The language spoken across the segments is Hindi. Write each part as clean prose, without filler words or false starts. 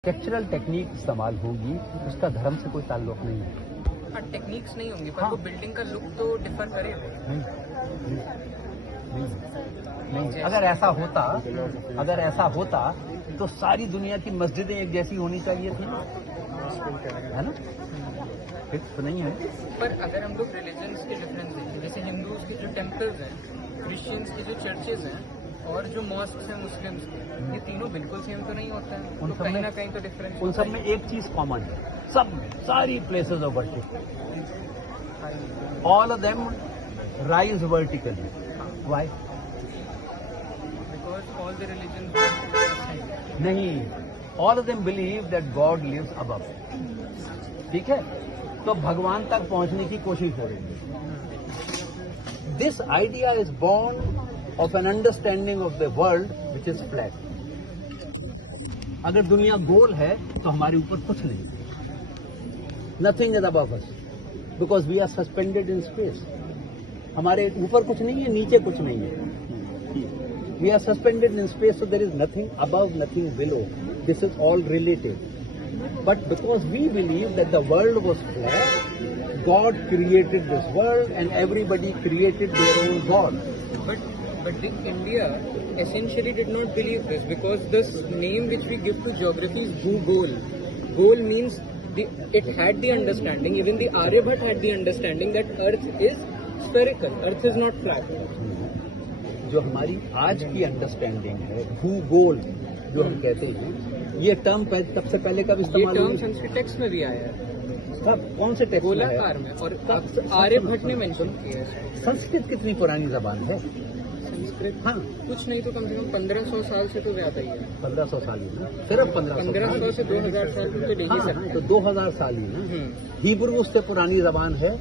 आर्किटेक्चरल टेक्निक इस्तेमाल होगी, उसका धर्म से कोई ताल्लुक नहीं है। हाँ, टेक्निक्स नहीं होंगी पर हाँ। वो बिल्डिंग का लुक तो डिफर करेगा। नहीं, नहीं, नहीं, नहीं। अगर ऐसा होता तो सारी दुनिया की मस्जिदें एक जैसी होनी चाहिए थी, है ना? फिक्स तो नहीं है। पर अगर हम लोग रिलीजन्स के डिफरेंस देखें, जैसे हिंदूज के जो टेम्पल्स हैं, क्रिश्चियंस की जो चर्चेज हैं और जो मॉस्क्स हैं मुस्लिम्स के, ये तीनों बिल्कुल सेम तो नहीं होते हैं। उन तो सब कहीं में- ना कहीं तो डिफरेंस उन सब में एक चीज कॉमन है, सब सारी places of worship, all of them rise vertically. Why? Because all the religions नहीं, all of them believe that God lives above. ठीक है, तो भगवान तक पहुंचने की कोशिश हो रही है। This idea is born of an understanding of the world which is flat. अगर दुनिया गोल है तो हमारे ऊपर कुछ नहीं है, nothing is above us because we are suspended in space. हमारे ऊपर कुछ नहीं है, नीचे कुछ नहीं है, we are suspended in space, so there is nothing above, nothing below. This is all relative. But because we believe that the world was flat, God created this world and everybody created their own God. But India essentially did not believe this, because this name which we give to geography is Bhugol. Gol means it had the understanding, even the Aryabhat had the understanding that Earth is spherical, Earth is not flat. जो हमारी आज की अंडरस्टैंडिंग है, भूगोल जो हम कहते हैं, ये टर्म तब से पहले कब ये इस्तेमाल टर्म हुई? संस्कृत टेक्स्ट में भी आया है, कब? कौन से टेक्स्ट में है? गोलाकार में, और आर्यभट्ट ने मेंशन किया है। संस्कृत कितनी पुरानी जबान है? संस्कृत हाँ, कुछ नहीं तो कम से कम 1500 साल से तो ज्यादा ही है। 1500 साल ही ना, सिर्फ 1500 से 2000 साल तो ले ही हाँ, सकते तो हैं। 2000 साल ही ना। हिब्रू उससे पुरानी जबान है,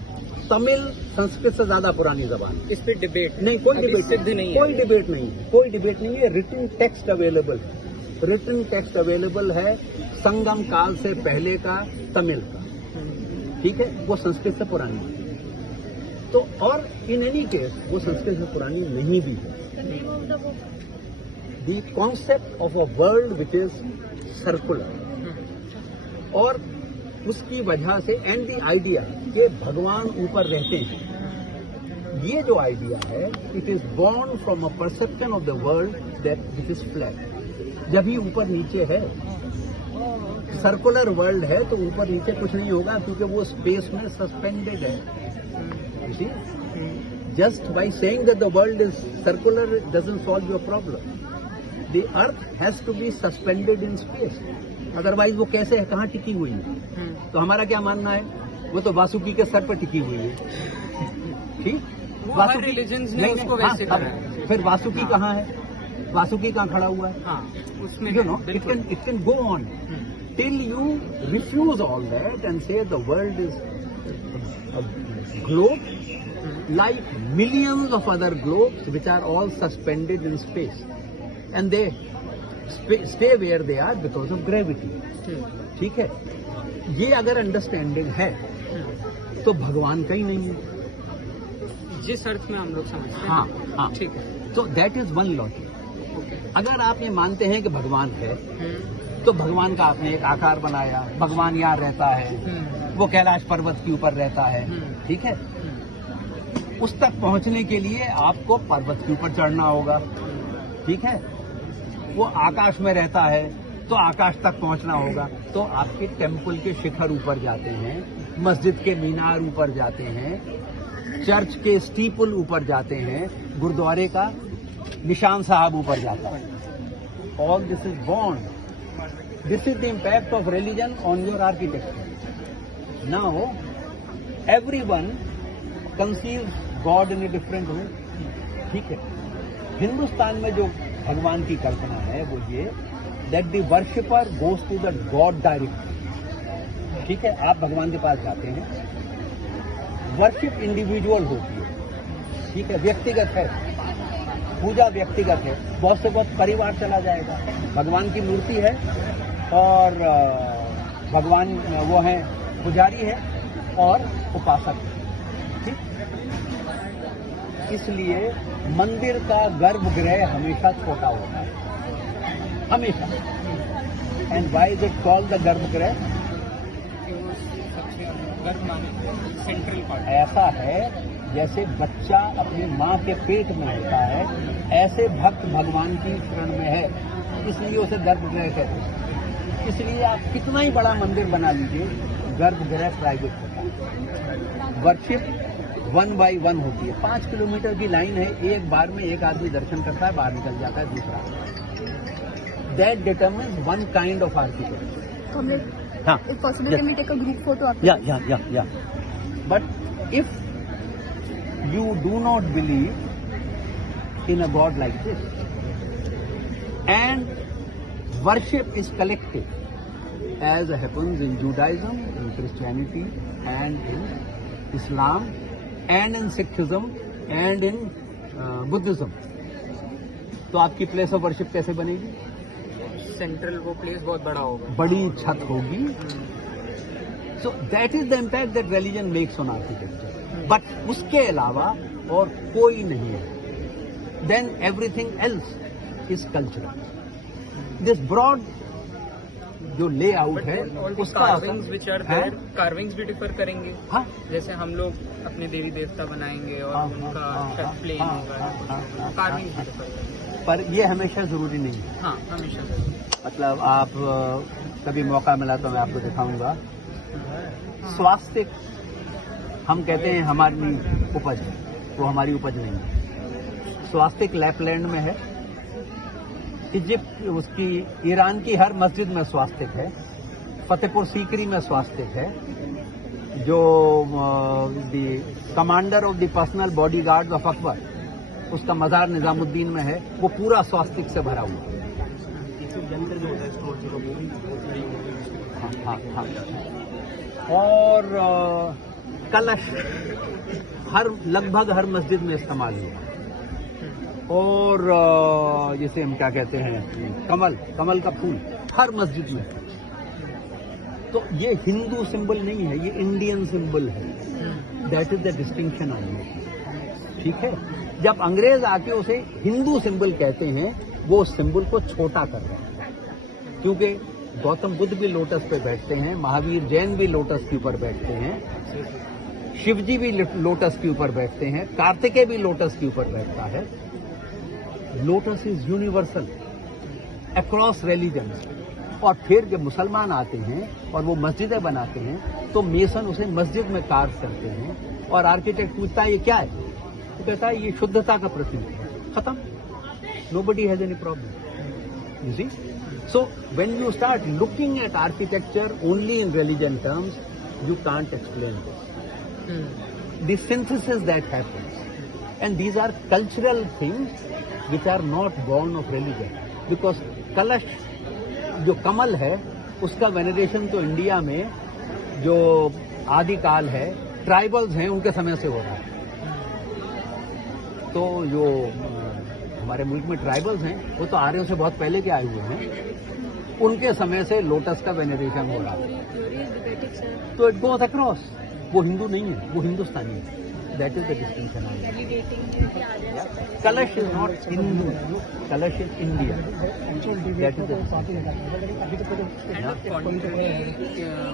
तमिल संस्कृत से ज्यादा पुरानी जबान है। इस पे डिबेट नहीं, कोई अभी डिबेट सिद्ध नहीं है। कोई डिबेट नहीं है, कोई डिबेट नहीं है। रिटन टेक्स्ट अवेलेबल है, रिटन टेक्स्ट अवेलेबल है संगम काल से पहले का तमिल का। ठीक है, वो संस्कृत से पुरानी है। तो और इन एनी केस वो संस्कृत से पुरानी नहीं भी है। The concept of a world which is circular, और उसकी वजह से एंड द आइडिया कि भगवान ऊपर रहते हैं, ये जो आइडिया है, it is born from a perception of the world that which is flat. जब ही ऊपर नीचे है, सर्कुलर वर्ल्ड है, तो ऊपर नीचे कुछ नहीं होगा, क्योंकि वो स्पेस में सस्पेंडेड है। Just by saying that the world is circular doesn't solve your problem. The earth has to be suspended in space, otherwise वो कैसे है, कहाँ टिकी हुई है? तो हमारा क्या मानना है, वो तो वासुकी के सर पर टिकी हुई है। ठीक, हर रिलीजन्स ने उसको वैसे करा है। फिर वासुकी कहाँ है? वासुकी कहाँ खड़ा हुआ है? हाँ, उसमें You know, it can go on till you refuse all that and say the world is a globe like millions of other globes which are all suspended in space, and they stay where they are because of gravity. ठीक है, ये अगर अंडरस्टैंडिंग है तो भगवान का ही नहीं है। जिस अर्थ में हम लोग समझते हैं। हाँ, हाँ, ठीक है। तो दैट इज वन लॉजिक। अगर आप ये मानते हैं कि भगवान है, तो भगवान का आपने एक आकार बनाया, भगवान यहाँ रहता है, वो कैलाश पर्वत के ऊपर रहता है। ठीक है, उस तक पहुंचने के लिए आपको पर्वत के ऊपर चढ़ना होगा। ठीक है, वो आकाश में रहता है तो आकाश तक पहुंचना होगा। तो आपके टेम्पल के शिखर ऊपर जाते हैं, मस्जिद के मीनार ऊपर जाते हैं, चर्च के स्टीपल ऊपर जाते हैं, गुरुद्वारे का निशान साहब ऊपर जाता है। All this is born, this is the impact of religion on your architecture. Now everyone conceives God in a different way. ठीक है, हिंदुस्तान में जो भगवान की कल्पना है वो ये that the worshipper goes to the god directly. ठीक है, आप भगवान के पास जाते हैं, वर्शिप इंडिविजुअल होती है। ठीक है, व्यक्तिगत है, पूजा व्यक्तिगत है, बहुत से बहुत परिवार चला जाएगा। भगवान की मूर्ति है और भगवान वो है, पुजारी है और उपासक है। ठीक, इसलिए मंदिर का गर्भगृह हमेशा छोटा होता है, हमेशा। And why is it called the गर्भगृह? सेंट्रल पार्ट ऐसा है जैसे बच्चा अपनी माँ के पेट में होता है, ऐसे भक्त भगवान की शरण में है, इसलिए उसे गर्भगृह कहते हैं। इसलिए आप कितना ही बड़ा मंदिर बना लीजिए, गर्भगृह प्राइवेट होता है। वर्शिप 1 by 1 होती है। 5 किलोमीटर की लाइन है, एक बार में एक आदमी दर्शन करता है, बाहर निकल जाता है दूसरा। That determines one kind of architecture. हाँ, if possible, can we take a group photo after? Yeah. But if you do not believe in a God like this, and worship is collective, as happens in Judaism, in Christianity, and in Islam, and in Sikhism, and in Buddhism, तो आपकी प्लेस ऑफ वर्शिप कैसे बनेगी? सेंट्रल वो प्लेस बहुत बड़ा होगा, बड़ी छत होगी। So that is the impact that religion makes on architecture. But उसके अलावा और कोई नहीं है। Then everything else is cultural. This broad जो लेआउट है उसका कार्विंग्स भी डिफर करेंगे। हाँ, जैसे हम लोग अपने देवी देवता बनाएंगे और उनका छत प्लेन होगा, कार्विंग्स भी डिफर करेंगे। पर ये हमेशा जरूरी नहीं है। हाँ, हमेशा जरूरी। मतलब आप कभी मौका मिला तो मैं आपको दिखाऊंगा। स्वास्तिक हम कहते हैं हमारी उपज, वो हमारी उपज नहीं है। स्वास्तिक लैपलैंड में है, इजिप्ट उसकी ईरान की हर मस्जिद में स्वास्तिक है, फतेहपुर सीकरी में स्वास्तिक है, जो the commander of the personal body guard of Akbar उसका मजार निजामुद्दीन में है, वो पूरा स्वास्तिक से भरा हुआ है। हाँ। और कलश लगभग हर मस्जिद में इस्तेमाल हुआ। और जैसे हम क्या कहते हैं, कमल का फूल हर मस्जिद में। तो ये हिंदू सिंबल नहीं है, ये इंडियन सिंबल है। That is the distinction I make. ठीक है, जब अंग्रेज आके उसे हिंदू सिंबल कहते हैं, वो उस सिंबल को छोटा कर रहे हैं। क्योंकि गौतम बुद्ध भी लोटस पे बैठते हैं, महावीर जैन भी लोटस के ऊपर बैठते हैं, शिवजी भी लोटस के ऊपर बैठते हैं, कार्तिकेय भी लोटस के ऊपर बैठता है। Lotus is universal across religion. और फिर जब मुसलमान आते हैं और वो मस्जिदें बनाते हैं, तो मेसन उसे मस्जिद में कार्व करते हैं। और आर्किटेक्ट पूछता है ये क्या है, तो कहता है ये शुद्धता का प्रतीक है। खत्म, nobody has any problem. You see? So when you start looking at architecture only in religion terms, you can't explain this. The synthesis that happens, and these are cultural things which are not born of religion. Because कलश जो कमल है उसका वेनरेशन तो इंडिया में जो आदिकाल है, ट्राइबल्स हैं उनके समय से हो रहा है। तो जो हमारे मुल्क में ट्राइबल्स हैं वो तो आर्यों से बहुत पहले के आए हुए हैं, उनके समय से लोटस का वेनरेशन हो रहा है। तो इट गोज अक्रॉस। वो हिंदू नहीं है, वो हिंदुस्तानी है। That is the distinction. कलश इज नॉट हिंदू, कलश is India. That is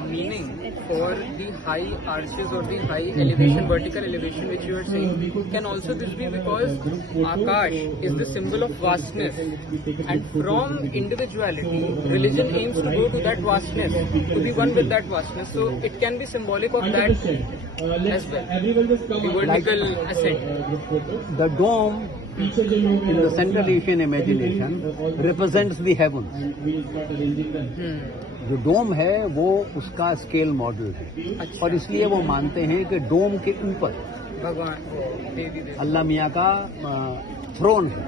meaning for the high arches or the high elevation, vertical elevation which you are saying, can also this be because Akash is the symbol of vastness, and from individuality, religion aims to go to that vastness, to be one with that vastness. So it can be symbolic of that as well. The vertical ascent. The dome in the Central Asian imagination represents the heavens. जो डोम है वो उसका स्केल मॉडल है। और इसलिए वो मानते हैं कि डोम के ऊपर भगवान अल्लाह मियाँ का थ्रोन है।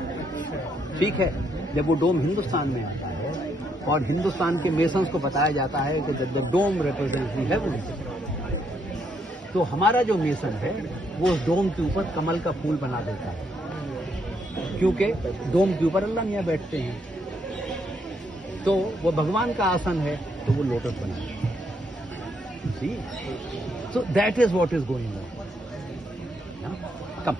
ठीक है, जब वो डोम हिंदुस्तान में आता है और हिंदुस्तान के मेसन्स को बताया जाता है कि the dome represents the heavens, तो हमारा जो मेसन है वो उस डोम के ऊपर कमल का फूल बना देता है, क्योंकि डोम के ऊपर अल्लाह मियाँ बैठते हैं। तो वो भगवान का आसन है, तो वो लोटस बना है। See, so that is what is going on. Come